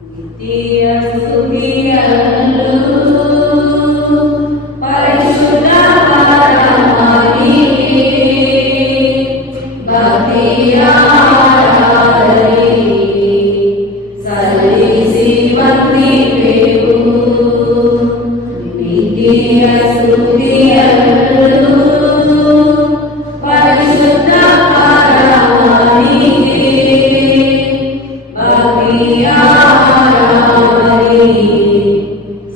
ನಿತ್ಯ ಸ್ತುತಿಯಲ್ಲೂ ಪರಿಶುದ್ಧ ಪರಮಾತ್ಮನಿಗೆ ಭಕ್ತಿಯ ಆರಾಧನೆ ಸಲ್ಲಿಸಿ ವಂದಿಪೆವು. ನಿತ್ಯ ಸ್ತುತಿಯಲ್ಲೂ ಪರಿಶುದ್ಧ ಪರಮಾತ್ಮನಿಗೆ ಭಕ್ತಿಯ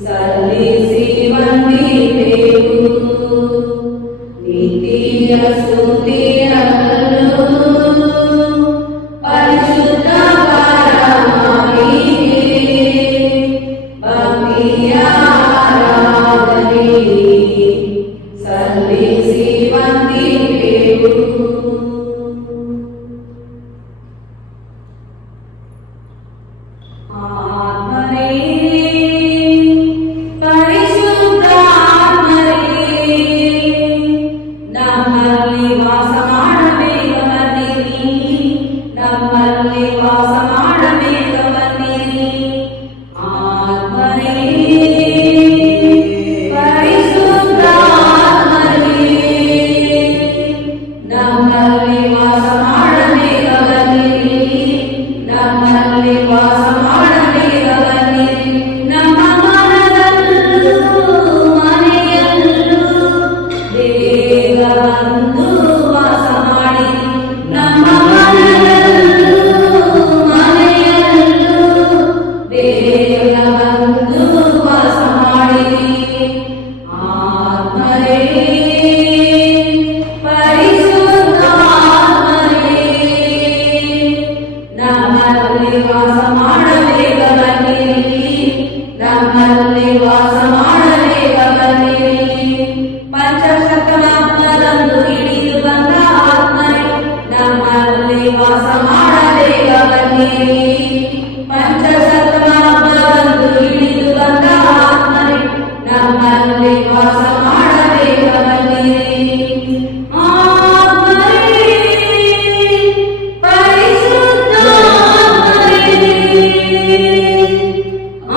ಸಲ್ಲಿಸಿ ವಂದಿಪೆವು. ನಿತ್ಯ ಸ್ತುತಿಯಲ್ಲೂ ಪರಿಶುದ್ಧ ಪರಮಾತ್ಮನಿಗೆ ಭಕ್ತಿಯ ಆರಾಧನೆ ಸಲ್ಲಿಸಿ ವಂದಿಪೆವು. ಆತ್ಮನೇ ಪರಿಶುದ್ಧಾತ್ಮನೇ ನಮ್ಮಲ್ಲಿ ವಾಸ ಮಾಡಬೇಗ ಬನ್ನಿರಿ, ನಮ್ಮಲ್ಲಿ ವಾಸ ಮಾಡಬೇಗ ಬನ್ನಿರಿ. ಆತ್ಮನೇ ಪರಿಶುದ್ಧಾತ್ಮನೇ ನಮ್ಮಲ್ಲಿ ವಾಸ ಮಾಡಬೇಗ ಬನ್ನಿರಿ, ನಮ್ಮಲ್ಲಿ ವಾಸ ಮಾಡಬೇಗ ಬನ್ನಿರಿ. ನಮ್ಮ ಮನದಲ್ಲೂ ಮನೆಯಲ್ಲೂ ಬೇಗ ಬಂದು ವಾಸ ಮಾಡಿ. ನಮ್ಮ ಮನದಲ್ಲೂ ಮನೆಯಲ್ಲೂ ಬೇಗ ಬಂದು ವಾಸ ಮಾಡಿ. ಆತ್ಮರೇ ಪರಿಶುದ್ಧಾತ್ಮರೇ ನಮ್ಮಲ್ಲಿ ವಾಸ ಮಾಡಬೇಗ ಬನ್ನಿರಿ, ನಮ್ಮಲ್ಲಿ ವಾಸ ಮಾಡಬೇಗ ಬನ್ನಿರಿ. ಪಂಚಶತಮಾನದಂದು ಇಳಿದು ಬಂದ ಆತ್ಮರೇ ನಮ್ಮಲ್ಲಿ ವಾಸ ಮಾಡಬೇಗ ಬನ್ನಿರಿ. ಪಂಚಶತಮಾನದಂದು ಇಳಿದು ಬಂದ ಆತ್ಮರೇ ನಮ್ಮಲ್ಲಿ ವಾಸ ಮಾಡಬೇಗ ಬನ್ನಿರಿ. ಆತ್ಮರೇ ಪರಿಶುದ್ಧಾತ್ಮರೇ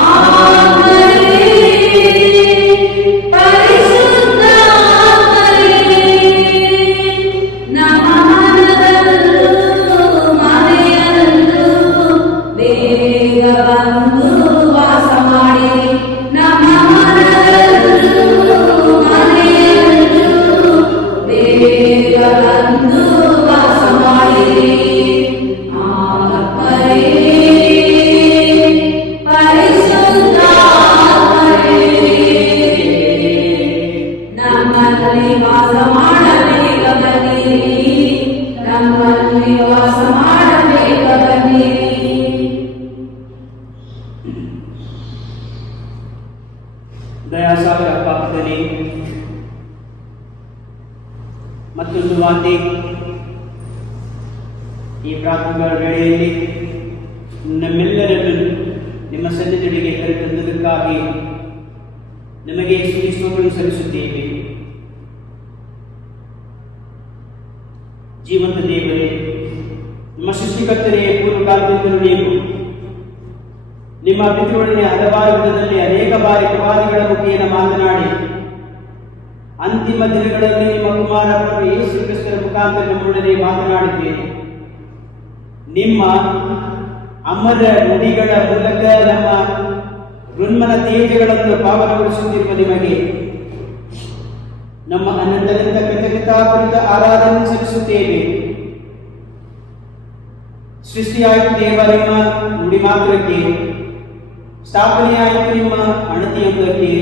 ಆತ್ಮರೇ ಪರಿಶುದ್ಧಾತ್ಮರೇ ನಮ್ಮ ಮನದಲ್ಲೂ ಮನೆಯಲ್ಲೂ ಬೇಗ ಬಂದು ವಾಸ ಮಾಡಿ. ನಮ್ಮ ಮನದಲ್ಲೂ ಮನೆಯಲ್ಲೂ ಬೇಗ ಬಂದು ವಾಸ ಮಾಡಿ. ಆತ್ಮರೇ ಪರಿಶುದ್ಧಾತ್ಮರೇ ನಮ್ಮಲ್ಲಿ ವಾಸ ಮಾಡಬೇಗ ಬನ್ನಿರಿ, ನಮ್ಮಲ್ಲಿ ವಾಸ ಮಾಡಬೇಗ ಬನ್ನಿರಿ. ದಯಾಸಾಗರ ಪಾಪದಲ್ಲಿ ಮತ್ತೊಂದು ವಾಂತಿ ಈ ಪ್ರಾಥಮಿಕ ವೇಳೆಯಲ್ಲಿ ನಮ್ಮೆಲ್ಲರನ್ನು ನಿಮ್ಮ ಸನ್ನಿಧಿಗೆ ಕರೆತಂದದಕ್ಕಾಗಿ ನಿಮಗೆ ಸ್ತುತಿಗಳನ್ನು ಸಲ್ಲಿಸುತ್ತೇವೆ. ಜೀವಂತ ದೇವರೇ, ನಿಮ್ಮ ಸೃಷ್ಟಿಕರ್ತರೇ, ಪೂರ್ವಕಾಲದಿಂದಲೂ ನೀವು ನಿಮ್ಮ ಪಿತೃಗಳನ್ನೇ ಹಲವಾರು ವಿಧದಲ್ಲಿ ಅನೇಕ ಬಾರಿ ಪ್ರವಾದಿಗಳ ಮುಖೇನ ಮಾತನಾಡಿ ಅಂತಿಮ ದಿನಗಳಲ್ಲಿ ನಿಮ್ಮ ಕುಮಾರ ಪ್ರಭು ಯೇಸು ಕ್ರಿಸ್ತರ ಮುಖಾಂತರ ನಮ್ಮೊಡನೆ ಮಾತನಾಡಿದ್ದೇನೆ. ನಿಮ್ಮ ಅಮರ ನುಡಿಗಳ ಮೂಲಕ ನಮ್ಮ ಋನ್ಮನ ತೇಜಗಳನ್ನು ಪಾವನಗೊಳಿಸುತ್ತಿರುವ ನಿಮಗೆ ನಮ್ಮ ಅನಂತರಿಂದ ಕೃತಜ್ಞತಾಪೂರಿತ ಆರಾಧನೆ ಸಲ್ಲಿಸುತ್ತೇವೆ. ಸೃಷ್ಟಿಯಾಯಿತು ದೇವ ನಿಮ್ಮ ನುಡಿ ಮಾತ್ರಕ್ಕೆ, ಸ್ಥಾಪನೆಯಾಯಿತು ನಿಮ್ಮ ಅಣತಿಯೊಂದಕ್ಕೆ.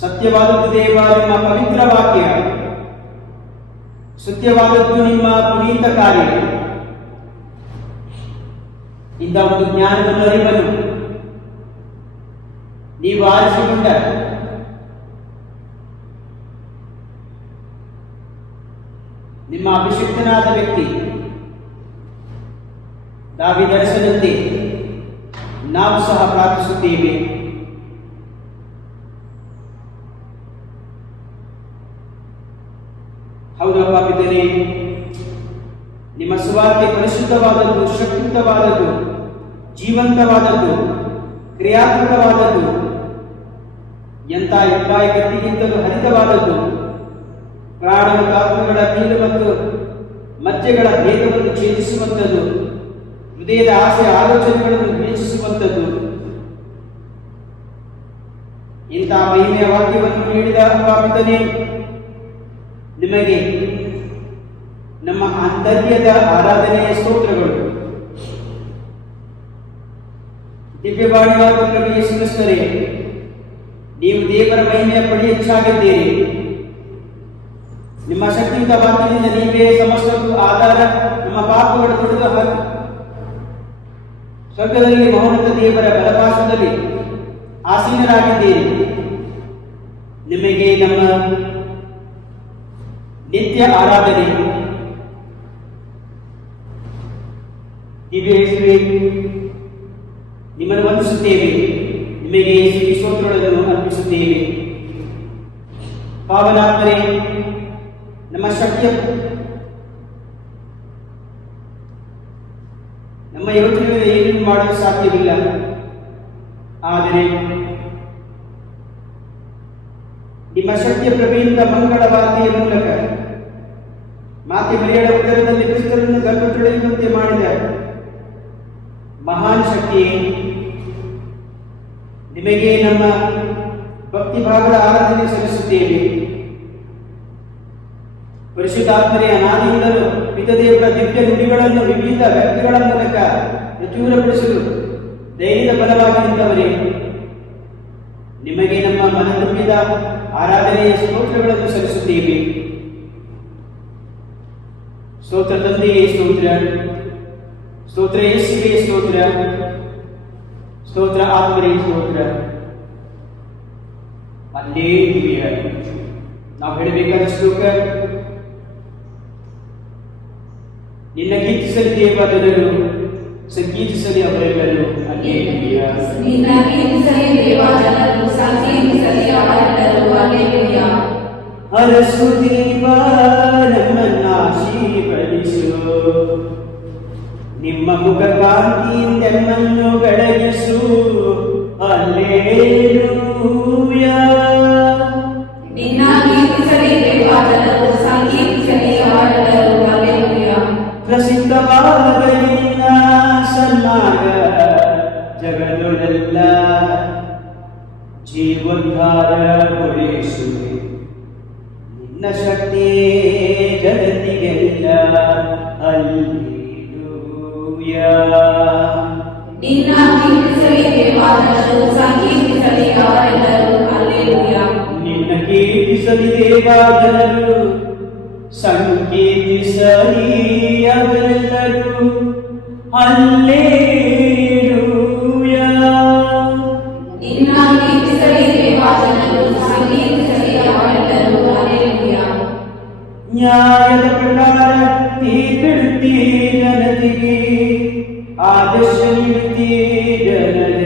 ಸತ್ಯವಾದದ್ದು ದೇವ ನಿಮ್ಮ ಪವಿತ್ರ ವಾಕ್ಯ, ಸತ್ಯವಾದದ್ದು ನಿಮ್ಮ ಪುನೀತ ಕಾರ್ಯ. ಇಂಥ ಒಂದು ಜ್ಞಾನವನ್ನು ಅರಿವನ್ನು ನೀವು ಆರಿಸಿಕೊಂಡ ನಿಮ್ಮ ಅಭಿಷಿಕ್ತನಾದ ವ್ಯಕ್ತಿ ದಾವೀದರಸನಂತೆ ನಾವು ಸಹ ಪ್ರಾರ್ಥಿಸುತ್ತೇವೆ. ಹೌದಪ್ಪ ಪಿತನೇ, ನಿಮ್ಮ ಸುವಾರ್ತೆ ಪರಿಶುದ್ಧವಾದದ್ದು, ಶಕ್ತಿಯುತವಾದದ್ದು, ಜೀವಂತವಾದದ್ದು, ಕ್ರಿಯಾತ್ಮಕವಾದದ್ದು, ಎಂಥ ಯುಕ್ತಾಯ ಕತ್ತಿಗಿಂತಲೂ ಹರಿತವಾದದ್ದು, ಪ್ರಾಣ ಮತ್ತು ಆತ್ಮಗಳ ಕೀಲು ಮತ್ತು ಮಜ್ಜೆಗಳ ಭೇದವನ್ನು ಛೇದಿಸುವಂಥದ್ದು, ಹೃದಯದ ಆಸೆ ಆಲೋಚನೆಗಳನ್ನು ದ್ವೇಷಿಸುವಂಥದ್ದು. ಇಂಥ ಮಹಿಮೆಯ ವಾಕ್ಯವನ್ನು ನೀಡಿದ ಪಿತನೇ, ನಿಮಗೆ ನಮ್ಮ ಆಂತರ್ಯದ ಆರಾಧನೆಯ ಸ್ತೋತ್ರಗಳು. ದಿವ್ಯವಾಣಿಯಾದ ಪ್ರಭು ಯೇಸು ಕ್ರಿಸ್ತರೇ, ನೀವು ದೇವರ ಮಹಿಮೆಯ ಪಡಿ ಹೆಚ್ಚಾಗಿದ್ದೀರಿ. ನಿಮ್ಮ ಶಕ್ತಿಯುತ ವಾಕ್ಯದಿಂದ ನೀವೇ ಸಮಸ್ತಕ್ಕೂ ಆಧಾರ. ನಮ್ಮ ಪಾಪಗಳು ತೊಡೆದು ಸ್ವರ್ಗದಲ್ಲಿ ಮಹೋನ್ನತ ದೇವರ ಬಲಪಾರ್ಶ್ವದಲ್ಲಿ ಆಸೀನರಾಗಿದ್ದೀರಿ. ನಿಮಗೆ ನಮ್ಮ ನಿತ್ಯ ಆರಾಧನೆ. ದಿವ್ಯ ಯೇಸುವೇ, ನಿಮ್ಮನ್ನು ವಂದಿಸುತ್ತೇವೆ, ನಿಮಗೆ ಸ್ತೋತ್ರಗಳನ್ನು ಅರ್ಪಿಸುತ್ತೇವೆ. ಪಾವನಾತ್ಮರೇ, ನಮ್ಮ ಶಕ್ತಿಯ ನಮ್ಮ ಯೋಚನೆಯಿಂದ ಏನೂ ಮಾಡಲು ಸಾಧ್ಯವಿಲ್ಲ. ಆದರೆ ನಿಮ್ಮ ಶಕ್ತಿಯ ಪ್ರಭೆಯಿಂದ ಮಂಗಳ ವಾರ್ತೆಯ ಮೂಲಕ ಮಾತೆ ಮರಿಯಳ ಉದರದಲ್ಲಿ ಕ್ರಿಸ್ತರನ್ನು ಗರ್ಭತೊಳೆಯುವಂತೆ ಮಾಡಿದ ಮಹಾನ್ ಶಕ್ತಿಯೇ, ನಿಮಗೆ ನಮ್ಮ ಭಕ್ತಿಭಾವದ ಆರಾಧನೆ ಸಲ್ಲಿಸುತ್ತೇವೆ. ಪರಿಶುದ್ಧಾತ್ಮರೇ, ಅನಾದಿಯಿಂದಲೂ ಪಿತದೇವರ ದಿವ್ಯ ನುಡಿಗಳನ್ನು ವಿವಿಧ ವ್ಯಕ್ತಿಗಳ ಮೂಲಕ ಪ್ರಚುರಪಡಿಸಲು ಧೈರ್ಯದ ಬಲವಾಗಿ ನಿಂತವರೇ, ನಿಮಗೆ ನಮ್ಮ ಮನತುಂಬಿದ ಆರಾಧನೆಯ ಸ್ತೋತ್ರಗಳನ್ನು ಸಲ್ಲಿಸುತ್ತೇವೆ. ಸ್ತೋತ್ರ ತಂದೆಯೇ ಸ್ತೋತ್ರ, ಸ್ತೋತ್ರ ಯೇಸುವೇ ಸ್ತೋತ್ರ, ಸ್ತೋತ್ರ ಆತ್ಮರೇ ಸ್ತೋತ್ರ. ಅಲ್ಲೇಲೂಯ. ನಾವು ಹೇಳಬೇಕಾದ ಶ್ಲೋಕ, ನಿನ್ನ ಕೀರ್ತಿಸಲಿ ದೇವದವರು, ಸಂಕೀರ್ತಿಸಲಿ ಅವರೆಲ್ಲರೂ. ಅಲ್ಲೇಲೂಯ. ನಿನ್ನ ಕೀರ್ತಿಸಲಿ ದೇವದವರು, ಸಂಕೀರ್ತಿಸಲಿ ಅವರೆಲ್ಲರೂ. ಅಲ್ಲೇಲೂಯ. ಅರಸು ದೇವ ನಮ್ಮನ್ನ ಆಶೀರ್ವದಿಸು, ನಿಮ್ಮ ಮುಖ ಕಾಂತಿಯಿಂದ ನಮ್ಮನ್ನು ಬೆಳಗಿಸು. ಅಲ್ಲೇಲೂಯ. ನಿನ್ನ ಕೀರ್ತಿಸಲಿ ದೇವದವರು, ಸಂಕೀರ್ತಿಸಲಿ ಅವರೆಲ್ಲರೂ. ಅಲ್ಲೇಲೂಯ. ಪ್ರಸಿದ್ಧವಾಗಲಿ ನಿನ್ನ ಸನ್ಮಾರ್ಗ ಜಗದೊಳೆಲ್ಲ, ಜೀವೋದ್ಧಾರಗೊಳಿಸುವೆ ನಿನ್ನ ಶಕ್ತಿ ಜಗತ್ತಿಗೆಲ್ಲ. ಅಲ್ಲೇಲೂಯ. ನಿನ್ನ ಕೀರ್ತಿಸಲಿ ದೇವದವರು, ಸಂಕೀರ್ತಿಸಲಿ ಅವರೆಲ್ಲರೂ. ಅಲ್ಲೇಲೂಯ. ನಿನ್ನ ಕೀರ್ತಿಸಲಿ ದೇವಜನರು, ಸಂಕೀರ್ತಿಸಲಿ ಅವರೆಲ್ಲರೂ. ಅಲ್ಲೇಲೂಯ. ನಿನ್ನ ಕೀರ್ತಿಸಲಿ ದೇವಜನರು, ಸಂಕೀರ್ತಿಸಲಿ ಅವರೆಲ್ಲರೂ. ಅಲ್ಲೇಲೂಯ. ನ್ಯಾಯದ ಪ್ರಕಾರ ತೀರ್ಪಿಡುತ್ತೀ ಜನತೆಗೆ, ಆದರ್ಶ ನೀಡುತ್ತೀ ಜನರ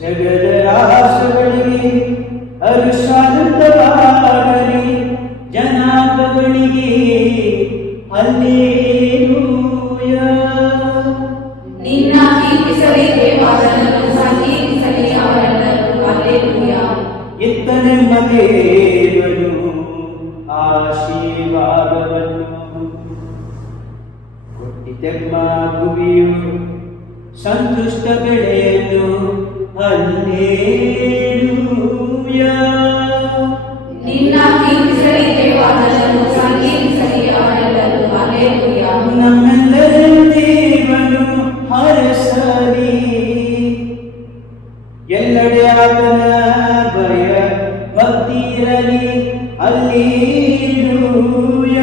ಜಗದ ರಾಷ್ಟ್ರಗಳಿಗೆ. ಹರ್ಷಾನಂದವಾಗಲಿ ಜನಾಂಗಗಳಿಗೆ. ಅಲ್ಲೇಲೂಯ. ನಿನ್ನ ಕೀರ್ತಿಸಲಿ ದೇವಜನರು, ಸಂಕೀರ್ತಿಸಲಿ ಅವರೆಲ್ಲರೂ. ಅಲ್ಲೇಲೂಯ. ಇತ್ತನೆಂಬ ದೇವನು ಆಶೀರ್ವಾದವನ್ನು ಕೊಟ್ಟಿತೆಂಬ ಭುವಿಯು ಸಂತುಷ್ಟ ಬೆಳೆಯನ್ನು. ಅಲ್ಲೇಲೂಯ. ನಿನ್ನ ಕೀರ್ತಿಸಲಿ ದೇವಜನರು, ಸಂಕೀರ್ತಿಸಲಿ ಅವರೆಲ್ಲರೂ. ಅಲ್ಲೇಲೂಯ. ನಮ್ಮೆಲ್ಲರ ದೇವನು ಹರಸಲಿ, ಎಲ್ಲೆಡೆ ಆತನ ಭಯ ಭಕ್ತಿ ಇರಲಿ. ಅಲ್ಲೇಲೂಯ.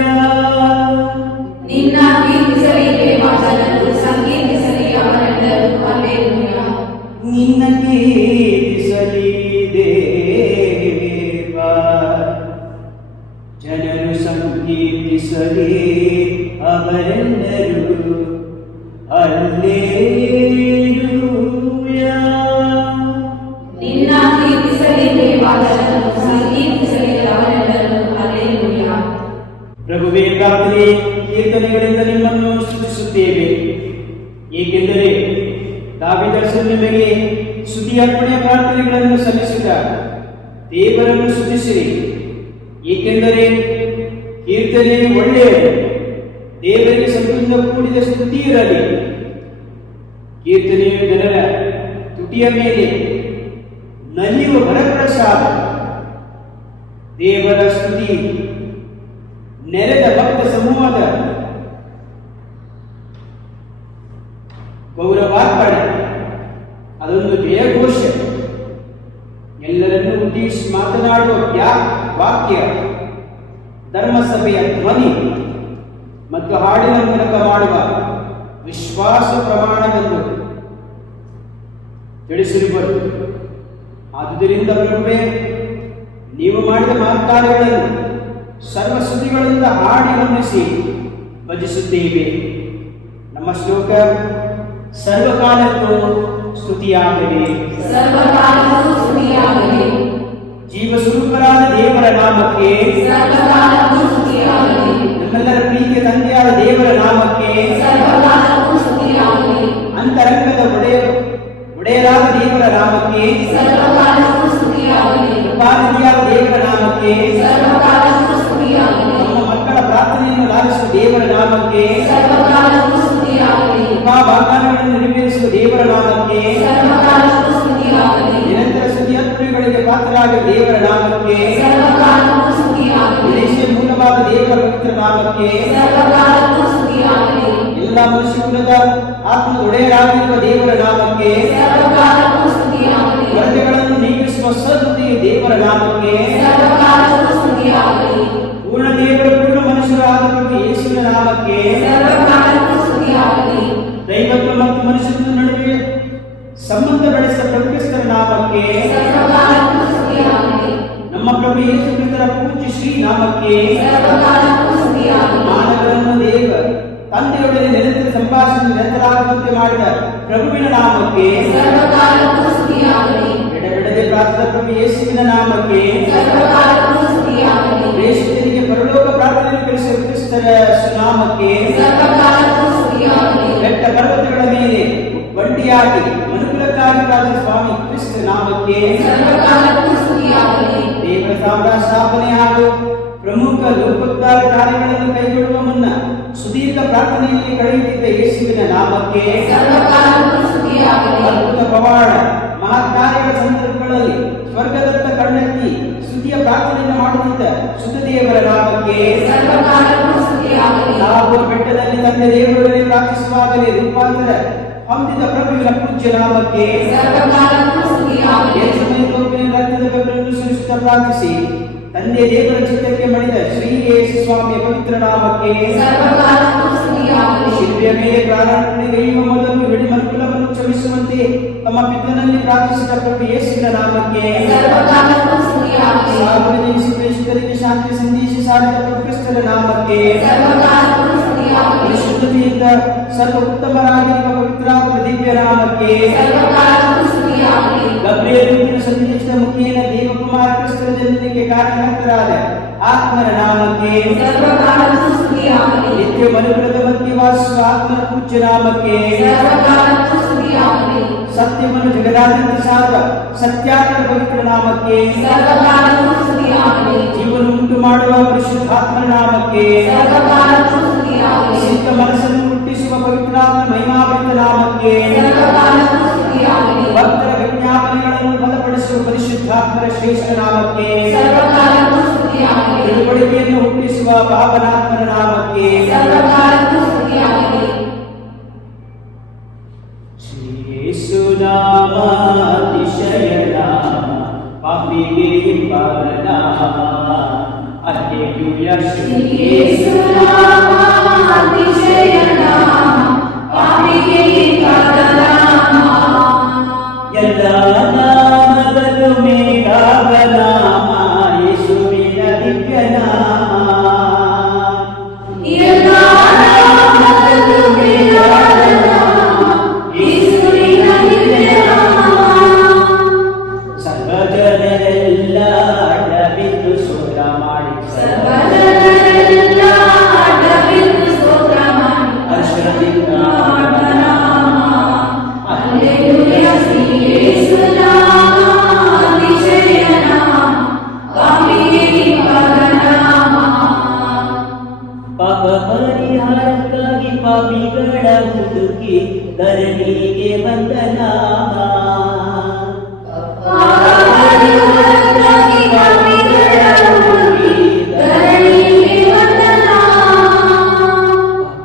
ನಿನ್ನ ಕೀರ್ತಿಸಲಿ ದೇವಜನರು, ಸಂಕೀರ್ತಿಸಲಿ ಅವರೆಲ್ಲರೂ. ಅಲ್ಲೇಲೂಯ. ನಿನ್ನ ಕೀರ್ತಿಸಲಿ ದೇವ, ಜನರು ಸಂಕೀರ್ತಿಸಲಿ ಅವರೆಲ್ಲರೂ. ಅಲ್ಲೇಲೂಯ. ನಿನ್ನ ಕೀರ್ತಿಸಲಿ ದೇವಜನರು, ಸಂಕೀರ್ತಿಸಲಿ ಅವರೆಲ್ಲರೂ. ಅಲ್ಲೇಲೂಯ. ಪ್ರಭುವೇ, ಪ್ರಾರ್ಥನೆ ಕೀರ್ತನೆಗಳಿಂದ ನಿಮ್ಮನ್ನು ಸ್ತುತಿಸುತ್ತೇವೆ, ಏಕೆಂದರೆ ದಾವೀದನ ನಿಮಗೆ ಸ್ತುತಿ ಅರ್ಪಣೆ ಪ್ರಾರ್ಥನೆಗಳನ್ನು ಸಲ್ಲಿಸಿದ ದೇವರನ್ನು ಸ್ತುತಿಸಿರಿ, ಏಕೆಂದರೆ ಕೀರ್ತನೆ ಒಳ್ಳೆಯದು. ದೇವರಿಗೆ ಸಂತೋಷದಿಂದ ಕೂಡಿದ ಸ್ತುತಿ ಇರಲಿ. ಕೀರ್ತನೆಯು ಜನರ ತುಟಿಯ ಮೇಲೆ ನಲಿಯುವ ವರಪ್ರಸಾದ. ದೇವರ ಸ್ತುತಿ ನೆರೆದ ಭಕ್ತ ಸಮೂಹದ ಗೌರವಾರ್ಪಣೆ, ಅದೊಂದು ಜಯಘೋಷ. ಎಲ್ಲರನ್ನೂ ಉದ್ದೇಶಿಸಿ ಮಾತನಾಡುವ ವಾಕ್ಯ, ಧರ್ಮಸಭೆಯ ಧ್ವನಿ ಮತ್ತು ಹಾಡಿನ ಮೂಲಕ ಮಾಡುವ ವಿಶ್ವಾಸ ಪ್ರಮಾಣವೆಂದು ತಿಳಿಸಿರುವರು. ಆದುದರಿಂದ ಪ್ರಭುವೇ, ನೀವು ಮಾಡಿದ ಮಹತ್ಕಾರ್ಯಗಳನ್ನು ಸರ್ವಸ್ತುತಿಗಳಿಂದ ಹಾಡಿ ಗಮನಿಸಿ ಭಜಿಸುತ್ತೇವೆ. ನಮ್ಮ ಶ್ಲೋಕ, ಸರ್ವಕಾಲಕ್ಕೂ ಸ್ತುತಿಯಾಗಲಿ, ಸರ್ವಕಾಲಕ್ಕೂ ಸ್ತುತಿಯಾಗಲಿ. ಜೀವ ಸ್ವರೂಪರಾದ ದೇವರ ನಾಮಕ್ಕೆ ಸರ್ವಕಾಲಕ್ಕೂ ಸ್ತುತಿಯಾಗಲಿ. ನಮ್ಮೆಲ್ಲರ ಪ್ರೀತಿಯ ತಂದೆಯಾದ ದೇವರ ನಾಮಕ್ಕೆ ಸರ್ವಕಾಲಕ್ಕೂ ಸ್ತುತಿಯಾಗಲಿ. ಅಂತರಂಗದ ಒಡೆಯರಾದ ದೇವರ ನಾಮಕ್ಕೆ ಸರ್ವಕಾಲಕ್ಕೂ ಸ್ತುತಿಯಾಗಲಿ. ಕೃಪಾನಿಧಿಯಾದ ದೇವರ ನಾಮಕ್ಕೆ ಸರ್ವಕಾಲಕ್ಕೂ ಸ್ತುತಿಯಾಗಲಿ. ನಮ್ಮ ಮಕ್ಕಳ ಪ್ರಾರ್ಥನೆಯನ್ನು ಲಾಲಿಸುವ ದೇವರ ನಾಮಕ್ಕೆ ಸರ್ವಕಾಲಕ್ಕೂ ಸ್ತುತಿಯಾಗಲಿ. ಕೃಪಾ ವಾಗ್ದಾನಗಳನ್ನು ನೆರವೇರಿಸುವ ದೇವರ ನಾಮಕ್ಕೆ ಸರ್ವಕಾಲಕ್ಕೂ ಸ್ತುತಿಯಾಗಲಿ. ನಿರಂತರ ಸ್ತುತಿ ಅರ್ಪಣೆಗಳಿಗೆ ಪಾತ್ರರಾಗುವ ದೇವರ ನಾಮಕ್ಕೆ ಸರ್ವಕಾಲಕ್ಕೂ ಸ್ತುತಿಯಾಗಲಿ. ದೇಶೀಯ ಮೂಲವಾದ ದೇವರ ಪವಿತ್ರ ನಾಮಕ್ಕೆ ಸರ್ವಕಾಲಕ್ಕೂ ಸ್ತುತಿಯಾಗಲಿ. ಎಲ್ಲ ಮನುಷ್ಯಕುಲದ ಆತ್ಮದ ಒಡೆಯರಾಗಿರುವ ದೇವರ ನಾಮಕ್ಕೆ ಸರ್ವಕಾಲಕ್ಕೂ ಸ್ತುತಿಯಾಗಲಿ. ಕೊರತೆಗಳನ್ನು ನೀಗಿಸುವ ಸದ್ಬುದ್ಧಿಯ ದೇವರ ನಾಮಕ್ಕೆ ಸರ್ವಕಾಲಕ್ಕೂ ಸ್ತುತಿಯಾಗಲಿ. ಪೂರ್ಣ ದೇವರ ಪೂರ್ಣ ಮನುಷ್ಯರಾದ ಪ್ರಭು ಯೇಸುವಿನ ನಾಮಕ್ಕೆ ಸರ್ವಕಾಲಕ್ಕೂ ಸ್ತುತಿಯಾಗಲಿ. ದೈವತ್ವ ಮತ್ತು ಮನುಷ್ಯನ ನಡುವೆ ಸಂಬಂಧ ಬೆಳೆಸಿದ ಪ್ರಭು ಕ್ರಿಸ್ತರ ನಾಮಕ್ಕೆ ಸರ್ವಕಾಲಕ್ಕೂ ಸ್ತುತಿಯಾಗಲಿ. ನಮ್ಮ ಪ್ರಭು ಯೇಸು ಕ್ರಿಸ್ತರ ಪೂಜ್ಯ ಶ್ರೀ ನಾಮಕ್ಕೆ ಸರ್ವಕಾಲಕ್ಕೂ ಸ್ತುತಿಯಾಗಲಿ. ಮಾನವರನ್ನು ದೇವ ತಂದೆಯೊಡನೆ ನಿರಂತರ ಸಂಭಾಷಣೆ ನಿರಂತರಾಗುವಂತೆ ಮಾಡಿದ ಪ್ರಭುವಿನ ನಾಮಕ್ಕೆ ಸರ್ವಕಾಲಕ್ಕೂ ಸ್ತುತಿಯಾಗಲಿ. ಎಡಬಿಡದೆ ಪ್ರಾರ್ಥಿಸಿದ ಪ್ರಭು ಯೇಸುವಿನ ನಾಮಕ್ಕೆ ಸರ್ವಕಾಲಕ್ಕೂ ಸ್ತುತಿಯಾಗಲಿ. ಪ್ರೇಷಿತರಿಗೆ ಪರಲೋಕ ಪ್ರಾರ್ಥನೆ ಕಳಿಸುವ ಕ್ರಿಸ್ತರ ಸುನಾಮಕ್ಕೆ ಸರ್ವಕಾಲಕ್ಕೂ ಸ್ತುತಿಯಾಗಲಿ. ಬೆಟ್ಟ ಪರ್ವತಗಳ ಮೇಲೆ ಒಂಟಿಯಾಗಿ ಮನುಕುಲಕ್ಕಾಗಿ ಪ್ರಾರ್ಥಿಸಿದ ಸ್ವಾಮಿ ಕ್ರಿಸ್ತ ನಾಮಕ್ಕೆ ಸರ್ವಕಾಲಕ್ಕೂ ಸ್ತುತಿಯಾಗಲಿ. ದೇವರ ಸಾಮ್ರಾಜ್ಯ ಸ್ಥಾಪನೆ ಹಾಗೂ ಪ್ರಮುಖ ಲೋಕೋದ್ಧಾರ ಕಾರ್ಯಗಳನ್ನು ಕೈಗೊಳ್ಳುವ ಮುನ್ನ ಸುದೀರ್ಘ ಪ್ರಾರ್ಥನೆಯಲ್ಲಿ ಕಳೆಯುತ್ತಿದ್ದ ಯೇಸುವಿನ ನಾಮಕ್ಕೆ ಸರ್ವಕಾಲಕ್ಕೂ ಸ್ತುತಿಯಾಗಲಿ. ಅದ್ಭುತ ಪವಾಡ ಮಹತ್ಕಾರ್ಯಗಳ ಸಂದರ್ಭಗಳಲ್ಲಿ ಸ್ವರ್ಗದತ್ತ ಕಣ್ಣೆತ್ತಿ ಸ್ತುತಿಯ ಪ್ರಾರ್ಥನೆಯನ್ನು ಮಾಡುತ್ತಿದ್ದ ಶುದ್ಧ ದೇವರ ನಾಮಕ್ಕೆ ಸರ್ವಕಾಲಕ್ಕೂ ಸ್ತುತಿಯಾಗಲಿ. ನಾವು ಬೆಟ್ಟದಲ್ಲಿ ತಂದೆ ದೇವರೊಡನೆ ಪ್ರಾರ್ಥಿಸುವಾಗಲೇ ರೂಪಾಂತರ ಹೊಂದಿದ ಪ್ರಭುವಿನ ಪೂಜ್ಯ ನಾಮಕ್ಕೆ ಸರ್ವಕಾಲಕ್ಕೂ ಸ್ತುತಿಯಾಗಲಿ. ರಕ್ತದ ಬೆಬ್ಬರನ್ನು ಸುರಿಸುತ್ತಾ ಪ್ರಾರ್ಥಿಸಿ ತಂದೆ ದೇವರ ಚಿತ್ತಕ್ಕೆ ಮಣಿದ ಶ್ರೀ ಯೇಸು ಸ್ವಾಮಿಯ ಪವಿತ್ರ ನಾಮಕ್ಕೆ ಸರ್ವಕಾಲಕ್ಕೂ ಸ್ತುತಿಯಾಗಲಿ. ಶಿಲ್ಪೆಯ ಮೇಲೆ ಪ್ರಾಣಗೈಯುವ ಮೊದಲು ಇಡೀ ಮನುಕುಲವನ್ನು ಕ್ಷಮಿಸುವಂತೆ ತಮ್ಮ ಪಿತನಲ್ಲಿ ಪ್ರಾರ್ಥಿಸಿದ ಪ್ರಭು ಯೇಸುವಿನ ನಾಮಕ್ಕೆ ಸರ್ವಕಾಲಕ್ಕೂ ಸ್ತುತಿಯಾಗಲಿ. ಸಾರ್ವಜನಿಸಿ ಪ್ರೇಷಿತರಿಗೆ ಶಾಂತಿ ಸಂದೇಶ ಸಾರಿದ ಪ್ರಭು ಕ್ರಿಸ್ತರ ನಾಮಕ್ಕೆ ಸರ್ವಕಾಲಕ್ಕೂ ಸ್ತುತಿಯಾಗಲಿ. ಪರಿಶುದ್ಧತೆಯಿಂದ ಸರ್ವ ಉತ್ತಮರಾಗಿರುವ ಪವಿತ್ರಾತ್ಮ ದಿವ್ಯ ನಾಮಕ್ಕೆ ಸರ್ವಕಾಲಕ್ಕೂ ಸ್ತುತಿಯಾಗಲಿ. ಗಬ್ರಿಯೇಲನ ಸಂದೇಶದ ಮುಖೇನ ದೇವಕುಮಾರ ಕ್ರಿಸ್ತರ ಜನನಿಗೆ ಕಾರಣಕರ್ತರಾದ ಆತ್ಮರ ನಾಮಕ್ಕೆ ಸರ್ವಕಾಲಕ್ಕೂ ಸ್ತುತಿಯಾಗಲಿ. ನಿತ್ಯ ಮನುಕುಲದ ಮಧ್ಯೆ ವಾಸಿಸುವ ಆತ್ಮರ ಪೂಜ್ಯ ನಾಮಕ್ಕೆ ಸರ್ವಕಾಲಕ್ಕೂ ಸ್ತುತಿಯಾಗಲಿ. ಸತ್ಯವನ್ನು ಜಗದಾದ್ಯಂತ ಸಾರುವ ಸತ್ಯಾತ್ಮರ ಪವಿತ್ರ ನಾಮಕ್ಕೆ ಸರ್ವಕಾಲಕ್ಕೂ ಸ್ತುತಿಯಾಗಲಿ. ಜೀವನ ಉಂಟು ಮಾಡುವ ಪರಿಶುದ್ಧಾತ್ಮರ ನಾಮಕ್ಕೆ ಸರ್ವಕಾಲಕ್ಕೂ ಸ್ತುತಿಯಾಗಲಿ. ಸಿದ್ಧ ಮನಸ್ಸನ್ನು ಹುಟ್ಟಿಸುವ ಪವಿತ್ರಾತ್ಮ ಮಹಿಮಾಭರಿತ ನಾಮಕ್ಕೆ ಸರ್ವಕಾಲಕ್ಕೂ ಸ್ತುತಿಯಾಗಲಿ. ಭಕ್ತರ ವಿಜ್ಞಾಪನೆಗಳನ್ನು ಬಲಪಡಿಸುವ ಪರಿಶುದ್ಧಾತ್ಮರ ಶ್ರೇಷ್ಠ ನಾಮಕ್ಕೆ ಸರ್ವಕಾಲಕ್ಕೂ ಸ್ತುತಿಯಾಗಲಿ. ತಿಳುವಳಿಕೆಯನ್ನು ಹುಟ್ಟಿಸುವ ಪಾವನಾತ್ಮರ ನಾಮಕ್ಕೆ ಸರ್ವಕಾಲಕ್ಕೂ ಸ್ತುತಿಯಾಗಲಿ. ಯೇಸು ನಾಮ ಅತಿಶಯ ನಾಮ ಪಾಪಿಗೆ ಪಾವನಾಮ ಹಲ್ಲೆಲೂಯಾ ಶ್ರೀ ಯೇಸು ನಾಮ ಅತಿಶಯ ನಾಮ ಪಾಪಿಗೆ ಪಾವನಾಮ. ಎಲ್ಲ ನಾಮದಲ್ಲೂ ಮೇಲಾದ ನಾಮ ಯೇಸುವಿನ ದಿವ್ಯ ನಾಮ. ಎಲ್ಲ ನಾಮದಲ್ಲೂ ಮೇಲಾದ ನಾಮ ಯೇಸುವಿನ ದಿವ್ಯ ನಾಮ. ಸರ್ವಜನರೆಲ್ಲ ಅಡ್ಡಬಿದ್ದು ಸ್ತೋತ್ರ ಮಾಡಿ ಸರ್ವಜನರೆಲ್ಲ ಅಡ್ಡಬಿದ್ದು ಸ್ತೋತ್ರ ಮಾಡಿ ಹರ್ಷದಿಂದ ಆತನ ಧರಣಿಗೆ ಬಂದ ನಾಮ. ಪಾಪರಿವರ್ತಕಿ ಪಾಪಿಗಳ ಹುಡುಗಿ ಧರಣಿಗೆ ಬಂದ ನಾಮ.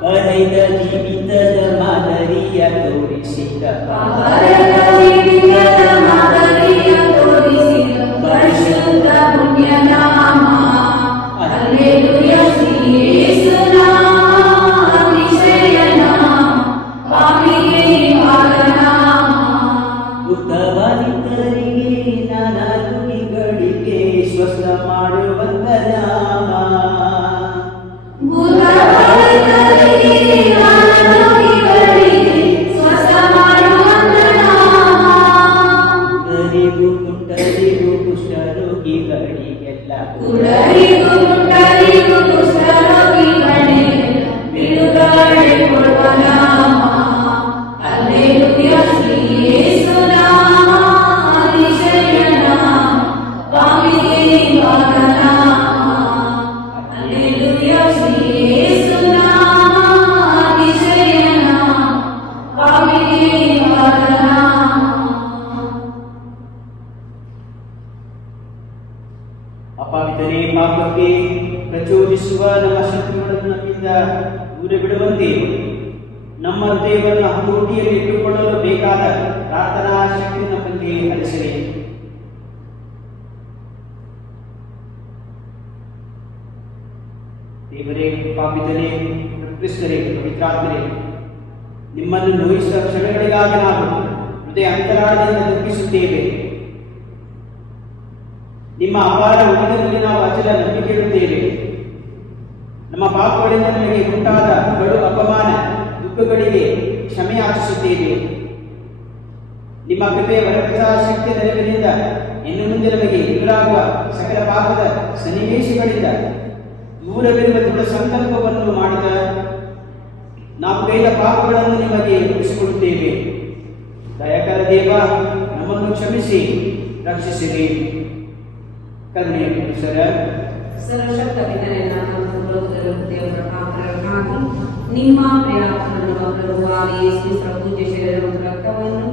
ಅಪರೈತ ಜೀವಿತದ ಮಾದರಿಯ ತೋರಿಸಿದ ಅಪರೈತ ಜೀವಿತದ ಮಾದರಿಯ ತೋರಿಸಿದ ಪರಿಶುದ್ಧ ಪುಣ್ಯ ನಾಮ. ಹಲ್ಲೆಲೂಯಾ ಶ್ರೀ ಯೇಸು ನಾಮ ಅತಿಶಯ ನಾಮ ಪಾಪಿಗೆ ನಿವಾರ ನಾಮ. ಭೂತಬಾಧಿತರಿಗೆ ನಾನಾ ರೋಗಿಗಳಿಗೆ ಸ್ವಸ್ಥ ಮಾಡುವಂತ ನಾಮ. ಭೂತಬಾಧಿತರಿಗೆ ನಾನಾ ರೋಗಿಗಳಿಗೆ ಸ್ವಸ್ಥ ಮಾಡುವಂತ ನಾಮ. ಕುಂಟರಿಗೂ ಕುಂಟರಿಗೂ ಕುಷ್ಠರೋಗಿಗಳಿಗೆಲ್ಲ ಕುಡರಿಗೂ ಕುಂಟರಿಗೂ ಕುಷ್ಠರೋಗಿಗಳಿಗೆಲ್ಲ ಬಿಡುಗಡೆ ಕೊಡುವ ನಾಮ. ಹಲ್ಲೆಲೂಯಾ ಶ್ರೀ ಯೇಸು ನಾಮ ಅತಿಶಯ ನಾಮ ಪಾಪಿಗೆ ನಿವಾರ ನಾಮ. ಹಲ್ಲೆಲೂಯಾ ಶ್ರೀ ಯೇಸು ನಾಮ ಅತಿಶಯ ನಾಮ ಪಾಪಿಗೆ ನಿವಾರ ನಾಮ. ಅಪಾವಿತರೇ ಪಾಪಕ್ಕೆ ಪ್ರಚೋದಿಸುವ ನಮ್ಮ ಶತ್ರುಗಳನ್ನು ನಮ್ಮಿಂದ ದೂರ ಬಿಡುವಂತೆ ನಮ್ಮ ಹೃದಯವನ್ನು ಹತೋಟಿಯಲ್ಲಿ ಇಟ್ಟುಕೊಳ್ಳಲು ಬೇಕಾದ ಪ್ರಾರ್ಥನಾ ಶಕ್ತಿ ನಮ್ಮಲ್ಲಿ ಹರಿಸಿರಿ. ದೇವರೇ, ಪಾಪಿತರೇ, ಕ್ರಿಸ್ತರೇ, ಪವಿತ್ರಾತ್ಮರೇ, ನಿಮ್ಮನ್ನು ನೋಯಿಸುವ ಕ್ಷಣಗಳಿಗಾಗಿ ನಾವು ಹೃದಯ ಅಂತರಾಳದಿಂದ ದುಃಖಿಸುತ್ತೇವೆ. ನಿಮ್ಮ ಅಪಾರ ಉಳಿದಲ್ಲಿ ನಾವು ಅಚಲ ನಂಬಿಕೆ ಇಡುತ್ತೇವೆ. ನಮ್ಮ ಪಾಪಗಳಿಂದ ನಮಗೆ ಉಂಟಾದ ಕಡು ಅಪಮಾನ ದುಃಖಗಳಿಗೆ ಕ್ಷಮೆ ಯಾಚಿಸುತ್ತೇವೆ. ನಿಮ್ಮ ಕೃಪೆಯ ವರಪ್ರಸಾದ ಶಕ್ತಿ ನೆರವಿನಿಂದ ಇನ್ನು ಮುಂದೆ ನಮಗೆ ಎದುರಾಗುವ ಸಕಲ ಪಾಪದ ಸನ್ನಿವೇಶಗಳಿಂದ ದೂರವಿರುವ ದೃಢ ಸಂಕಲ್ಪವನ್ನು ಮಾಡಿದ ನಾವು ಕೈದ ಪಾಪಗಳನ್ನು ನಿಮಗೆ ಒಪ್ಪಿಸಿಕೊಡುತ್ತೇವೆ. ದಯಾಕರ ದೇವ, ನಮ್ಮನ್ನು ಕ್ಷಮಿಸಿ ರಕ್ಷಿಸಿರಿ. ಕರುಣೆಯ ಪುರುಷರ ಸರ್ವಶಕ್ತ ವಿನಯನ ದೇವರ ಪಾತ್ರರಾಗಿ ನಿಮ್ಮ ಪ್ರಿಯಾತ್ಮನ ಪ್ರಭುವಾದ ಯೇಸು ಪೂಜ್ಯ ಶರೀರ ಮತ್ತು ರಕ್ತವನ್ನು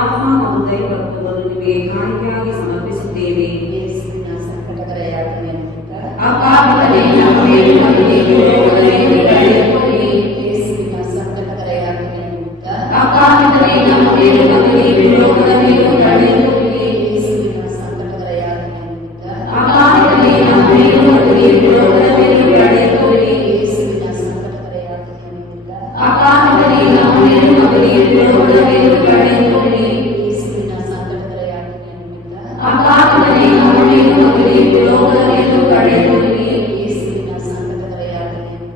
ಆತ್ಮ ಮತ್ತು ದೈವತ್ವವನ್ನು ನಿಮಗೆ ಕಾಣಿಕೆಯಾಗಿ ಸಮರ್ಪಿಸುತ್ತೇವೆ. ಯೇಸುವಿನ ಸಂಕಟಕರ ಯಾತನೆಯಿಂದ ಅಪಾಪಿತರೇ ನಮ್ಮ ಮೇಲು ಕರುಣೆಯು ಲೋಕದಲ್ಲಿ ಕಳೆದುಕೊಳ್ಳಿ. ಯೇಸುವಿನ ಸಂಕಟಕರ ಯಾತನೆಯಿಂದ ಅಪಾಪಿತರೇ ನಮ್ಮ ಮೇಲು ಕರುಣೆಯು ಲೋಕದ ಮೇಲೂ ಕಳೆದುಕೊಳ್ಳಿ. ಯೇಸುವಿನ ಸಂಕಟಕರ ಯಾತನೆಯಿಂದ ಅಪಾಪಿತರೇ ನಮ್ಮ ಮೇಲು ಕರುಣೆಯು ಲೋಕದ ಮೇಲೂ ಕಳೆದುಕೊಳ್ಳಿ. ಯೇಸುವಿನ ಸಂಕಟಕರ ಯಾತನೆಯಿಂದ ಅಪಾಪಿತರೇ ನಮ್ಮ ಮೇಲು ಕರುಣೆಯು ಲೋಕದ ಮೇಲೂ ಕಳೆದುಕೊಳ್ಳಿ. ಯೇಸುವಿನ ಸಂಕಟಕರ ಯಾತನೆಯಿಂದ ಅಪಾಪಿತರೇ ನಮ್ಮ ಮೇಲು ಕರುಣೆಯು ಲೋಕದ ಮೇಲೂ ಕಳೆದುಕೊಳ್ಳಿ. ಯೇಸುವಿನ ಸಂಕಟಕರ ಯಾತನೆಯಿಂದ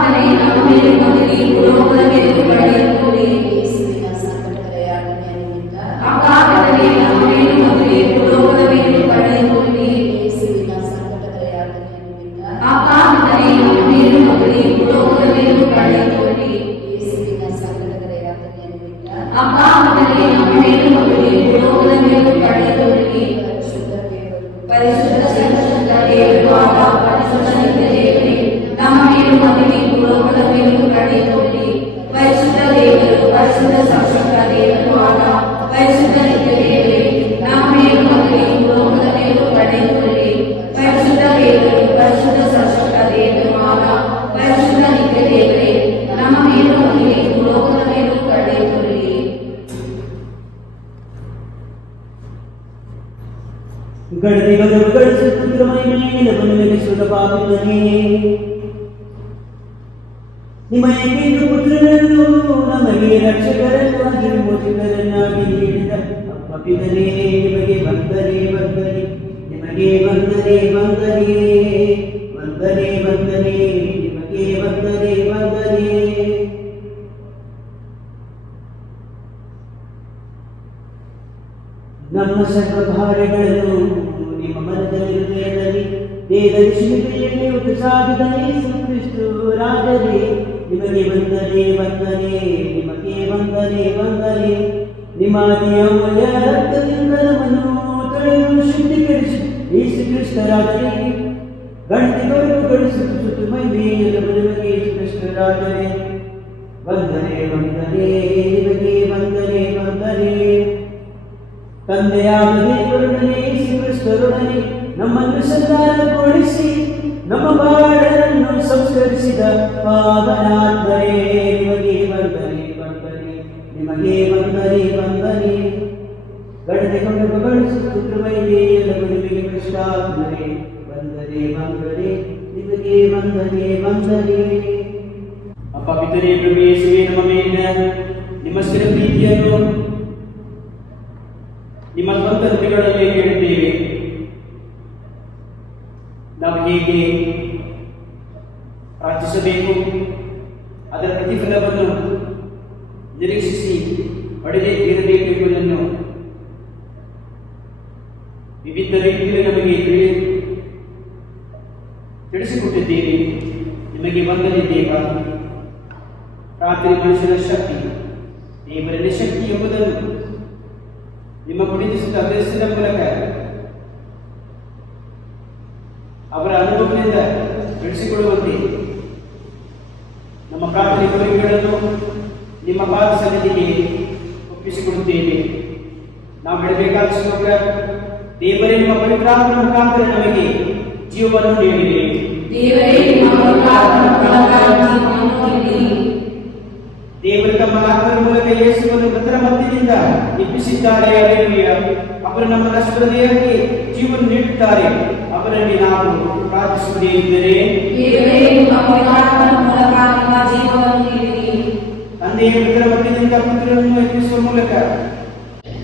ಅಪಾಪಿತರೇ ನಮ್ಮ ಮೇಲು ಕರುಣೆಯು ಲೋಕದ ಮೇಲೂ ಕಳೆದುಕೊಳ್ಳಿ. ಯೇಸುವಿನ ಸಂಕಟಕರ ಯಾತನೆಯಿಂದ ಅಪಾಪಿತರೇ ನಮ್ಮ ಮೇಲು ಕರುಣೆಯು ಲೋಕದ ಮೇಲೂ ಕಳೆದುಕೊಳ್ಳಿ. ಯೇಸುವಿನ ಸಂಕಟಕರ ಯಾತನೆಯಿಂದ ಅಪಾಪಿತರೇ ನಮ್ಮ ಮೇಲು ಕರುಣೆಯು ಲೋಕದ ಮೇಲೂ ಕಳೆದುಕೊಳ್ಳಿ. ಯೇಸುವಿನ ಸಂಕಟಕರ ಯಾತನೆಯಿಂದ ಅಪಾಪಿತರೇ ನಮ್ಮ ಮೇಲು ಕರುಣೆಯು ಲೋಕದ ಮೇಲೂ ಕಳೆದುಕೊಳ್ಳಿ. ಪರಿಶುದ್ಧ ದೇವರು ಪರಿಶುದ್ಧ ಸರ್ವಶಕ್ತ ದೇವರು ಆದ ಪರಿಶುದ್ಧ ನಿತ್ಯ ದೇವರೇ, ನಮ್ಮ ಮೇಲೂ ಕರುಣೆಯು ಲೋಕದ ಮೇಲೂ ಕಳೆದುಕೊಳ್ಳಿ. ಪರಿಶುದ್ಧ ದೇವರು, ಪರಿಶುದ್ಧ ಸರ್ವಶಕ್ತ ದೇವರು ಆದ ಪರಿಶುದ್ಧ ನಿತ್ಯ ದೇವರೇ, ನಮ್ಮ ಮೇಲೂ ಕರುಣೆಯು ಲೋಕದ ಮೇಲೂ ಕಳೆದುಕೊಳ್ಳಿ. ಪರಿಶುದ್ಧ ದೇವರು, ಪರಿಶುದ್ಧ ಸರ್ವಶಕ್ತ ದೇವರು ಆದ ಪರಿಶುದ್ಧ ನಿತ್ಯ ದೇವರೇ, ನಮ್ಮ ಮೇಲೂ ಕರುಣೆಯು ಲೋಕದ ಮೇಲೂ ಕಳೆದುಕೊಳ್ಳಿ. ಗಡಿಗಳಿಸುತ್ತಿರುವ ಮಹಿಮೆಯನ್ನು ಸುಲಭಾಗುತ್ತದೆ. ನಿಮ್ಮ ಏಕೈಕ ಪುತ್ರನನ್ನು ನಮಗೆ ರಕ್ಷಕರನ್ನಾಗಿ ಮೋಚಕರನ್ನಾಗಿ ನೀಡಿದ ಅಪ್ಪಿದನೇ ನಿಮಗೆ ವಂದನೆ ವಂದನೆ, ನಿಮಗೆ ವಂದನೆ ವಂದನೆ, ವಂದನೆ ವಂದನೆ, ನಿಮಗೆ ವಂದನೆ ವಂದನೆ. ನಮ್ಮ ಸರ್ವಭಾರಗಳನ್ನು ನಿಮ್ಮ ಮನದಲ್ಲಿ ಹೃದಯದಲ್ಲಿ ದೇವರ ಶಿಲುಬೆಯಲ್ಲಿ ಉತ್ಸಾಹದ ಯೇಸು ಕ್ರಿಸ್ತು ರಾಜರೇ, ನಿಮಗೆ ವಂದನೆ ವಂದನೆ, ನಿಮಗೆ ವಂದನೆ ವಂದನೆ. ನಿಮ್ಮ ಅಮೂಲ್ಯ ರಕ್ತದಿಂದ ನಮ್ಮನ್ನು ತೊಳೆದು ಶುದ್ಧೀಕರಿಸಿ ಯೇಸು ಕ್ರಿಸ್ತ ರಾಜರೇ, ಗಣತಿ ಬರುವುಗಳಿಸುತ್ತ ಮಹಿಮೆಯನ್ನು ನಿಮಗೆ ಯೇಸು ಕ್ರಿಸ್ತ ರಾಜರೇ, ವಂದನೆ ವಂದನೆ ನಿಮಗೆ ವಂದನೆ ವಂದನೆ. ತಂದೆಯಾದ ದೇವರೊಡನೆ ಕ್ರಿಸ್ತರೊಡನೆ ನಮ್ಮನ್ನು ಸಂಧಾನಗೊಳಿಸಿ ನಮ್ಮ ಬಾಳನ್ನು ಸಂಸ್ಕರಿಸಿದ ಪಾವನಾತ್ಮರೇ ನಿಮಗೆ ವಂದನೆ ವಂದನೆ ನಿಮಗೆ ವಂದನೆ ವಂದನೆ. ಗಣನೆಗೊಂಡ ಕೃಪೈಗೆ ಎಲ್ಲವೂ ನಿಮಗೆ ಕೃಷ್ಣಾತ್ಮರೇ ವಂದನೆ ವಂದನೆ ನಿಮಗೆ ವಂದನೆ ವಂದನೆ. ಅಪ್ಪ ಪಿತರೇ ಪ್ರಭು ಯೇಸುವೇ, ನಮ್ಮ ಮೇಲಿನ ನಿಮ್ಮ ಸ್ಥಿರ ಪ್ರೀತಿಯನ್ನು ನಿಮ್ಮ ಸ್ವಂತ ನುಡಿಗಳಲ್ಲಿ ಕೇಳುತ್ತೇವೆ. ನಾವು ಹೇಗೆ ಪ್ರಾರ್ಥಿಸಬೇಕು, ಅದರ ಪ್ರತಿಫಲವನ್ನು ನಿರೀಕ್ಷಿಸಿ ಪಡೆದೇ ತೀರಬೇಕು ಎಂಬುದನ್ನು ವಿವಿಧ ರೀತಿಯಲ್ಲಿ ನಮಗೆ ತಿಳಿಸಿಕೊಟ್ಟಿದ್ದೀರಿ. ನಿಮಗೆ ವಂದನೆ ದೇವ. ರಾತ್ರಿ ಮನುಷ್ಯನ ಶಕ್ತಿ, ದೇವರಲ್ಲಿ ಶಕ್ತಿ ಎಂಬುದನ್ನು ನಿಮ್ಮ ಕುಡಿಸಿದ ಅಭ್ಯಾಸದ ಮೂಲಕ ಅವರ ಅನುಭವದಿಂದ ಬೆಳೆಸಿಕೊಳ್ಳುವಂತೆ ನಮ್ಮ ಪ್ರಾರ್ಥನೆ ಕೋರಿಕೆಗಳನ್ನು ನಿಮ್ಮ ಪಾದ ಸನ್ನಿಧಿಗೆ ಒಪ್ಪಿಸಿಕೊಡುತ್ತೇವೆ. ನಾವು ಬೆಳಬೇಕಾದ ಶ್ಲೋಕ, ದೇವರೇ ನಿಮ್ಮ ಪವಿತ್ರಾತ್ಮನ ಮುಖಾಂತರ ನಮಗೆ ಜೀವವನ್ನು ನೀಡಿರಿ. ದೇವರು ತಮ್ಮ ಆತ್ಮರ ಮೂಲಕ ಯೇಸುವನ್ನು ಮೃತರ ಮಧ್ಯದಿಂದ ಎಬ್ಬಿಸಿದ್ದಾರೆ. ಅವರು ನಮ್ಮ ನಷ್ಟದ ದೇಹಕ್ಕೆ ಜೀವನ ನೀಡುತ್ತಾರೆ. ಅವರಲ್ಲಿ ನಾವು ಪ್ರಾರ್ಥಿಸುವುದೇ ಇದ್ದರೆ, ತಂದೆಯ ಮೃತರ ಮಧ್ಯದಿಂದ ಪುತ್ರರನ್ನು ಎಬ್ಬಿಸುವ ಮೂಲಕ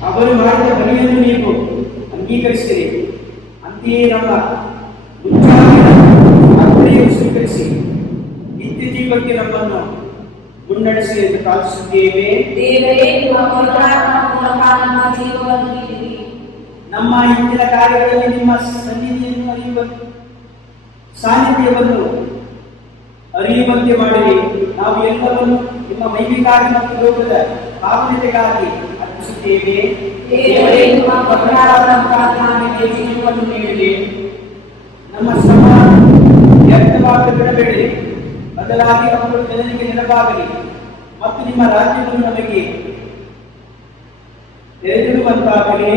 ಅವರು ಮಾಡಿದ ಬಲಿಯನ್ನು ನೀವು ಅಂಗೀಕರಿಸಿರಿ. ಅಂತೆಯೇ ನಮ್ಮ ಆತ್ಮೀಯರು ಸ್ವೀಕರಿಸಿ ನಿತ್ಯ ಜೀವಕ್ಕೆ ನಮ್ಮನ್ನು ಮುನ್ನಡೆಸಿ ಎಂದು ಪ್ರಾರ್ಥಿಸುತ್ತೇವೆ. ನಮ್ಮ ಇಂದಿನ ಕಾರ್ಯಗಳಲ್ಲಿ ನಿಮ್ಮ ಸನ್ನಿಧಿಯನ್ನು ಅರಿಯುವ ಸಾನ್ನಿಧ್ಯವನ್ನು ಅರಿಯುವಂತೆ ಮಾಡಿರಿ. ನಾವು ಎಲ್ಲವನ್ನು ನಿಮ್ಮ ಮೈವಿಗಾಗಿ ಮತ್ತು ಲೋಕದ ಪಾವನತೆಗಾಗಿ ಅರ್ಪಿಸುತ್ತೇವೆ. ಜೀವವನ್ನು ನೀಡಿರಿ. ನಮ್ಮ ಶ್ರಮ ವ್ಯರ್ಥವಾಗಿ ಬಿಡಬೇಡಿ, ಬದಲಾಗಿ ಅವುಗಳು ಜನರಿಗೆ ನೆನಪಾಗಲಿ ಮತ್ತು ನಿಮ್ಮ ರಾಜ್ಯವನ್ನು ನಮಗೆ ತೆರೆದಿರುವಂತಾಗಲಿ.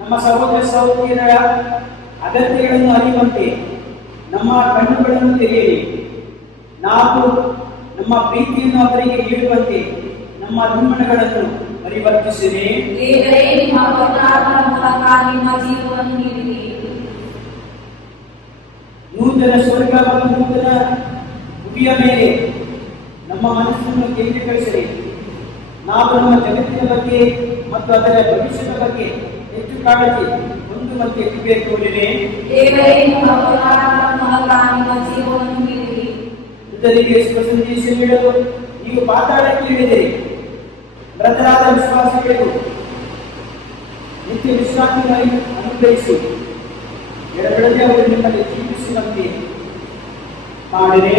ನಮ್ಮ ಸಹೋದರ ಸಹೋದರಿಯರ ಅಗತ್ಯಗಳನ್ನು ಅರಿಯುವಂತೆ ನಮ್ಮ ಕಣ್ಣುಗಳನ್ನು ತೆರೆಯಿರಿ. ನಾವು ನಮ್ಮ ಪ್ರೀತಿಯನ್ನು ಅವರಿಗೆ ನೀಡುವಂತೆ ನಮ್ಮ ದುರ್ಮಣಗಳನ್ನು ಪರಿವರ್ತಿಸಿರಿ. ನೂತನ ಸ್ವರ್ಗ ಮತ್ತು ನೂತನ ಭೂಮಿಯ ಮೇಲೆ ನಮ್ಮ ಮನಸ್ಸನ್ನು ಕೇಂದ್ರೀಕರಿಸಿರಿ. ನಾವು ನಮ್ಮ ಜಗತ್ತಿನ ಬಗ್ಗೆ ಮತ್ತು ಅದರ ಭವಿಷ್ಯದ ಬಗ್ಗೆ ಹೆಚ್ಚು ಕಾಳಜಿ ಹೊಂದುವಂತೆ ಕೃಪೆ ತೋರಿರಿ. ಮೃತರಿಗೆ ಶುಭ ಸಂದೇಶ ನೀಡಲು ನೀವು ಪಾತಾಳಕ್ಕೆ ಇಳಿದಿರಿ. ಮೃತರಾದ ವಿಶ್ವಾಸಿಗಳು ನಿತ್ಯ ವಿಶ್ರಾಂತಿಯನ್ನು ಅನುಗ್ರಹಿಸಿ ಎಡಬಿಡದೆ ಅವರು ನಿಮ್ಮಲ್ಲಿ ಜೀವಿಸುವಂತೆ ಮಾಡಿರಿ.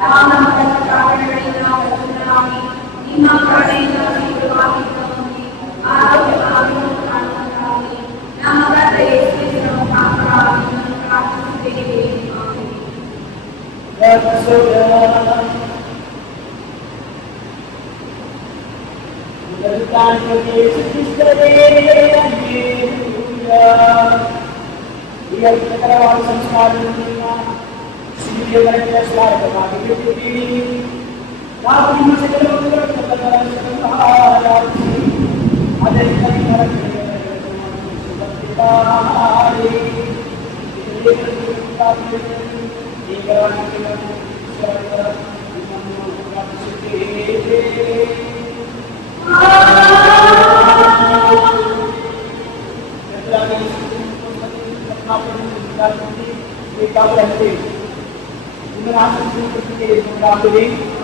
ನಮ್ಮ ಕಾರಣಗಳಿಂದ ಪರಿಶುದ್ಧರಾಗಿ ನಿಮ್ಮ ಕರುಣೆಯಿಂದ ಶೀಘ್ರವಾಗಿ ಹೊಂದಿ ಆರೋಗ್ಯವಾಗಿ ಕಾಣುವಂತಾಗಿ ನಮ್ಮ ತಂದೆ ಯೇಸು ಕ್ರಿಸ್ತನ ಮುಖಾಂತರವಾಗಿ ನಿಮ್ಮನ್ನು ಪ್ರಾರ್ಥಿಸುತ್ತೇವೆ. ಆಮೆನ್. Terima kasih.